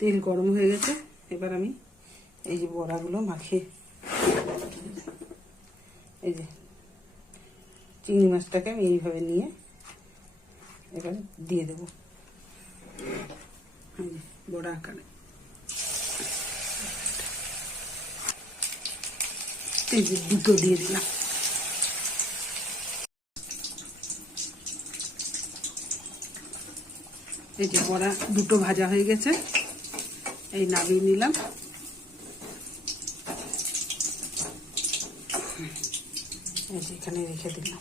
তেল গরম হয়ে গেছে। এবার আমি এই যে বড়াগুলো মাখিয়ে, এই যে চিংড়ি মাছটাকে আমি এইভাবে নিয়ে এবার দিয়ে দেবো বড়া আকারে। এই যে দুটো দিয়ে দিলাম। এই যে বড়া দুটো ভাজা হয়ে গেছে, এই নামিয়ে নিলাম। এই যে এখানে রেখে দিলাম।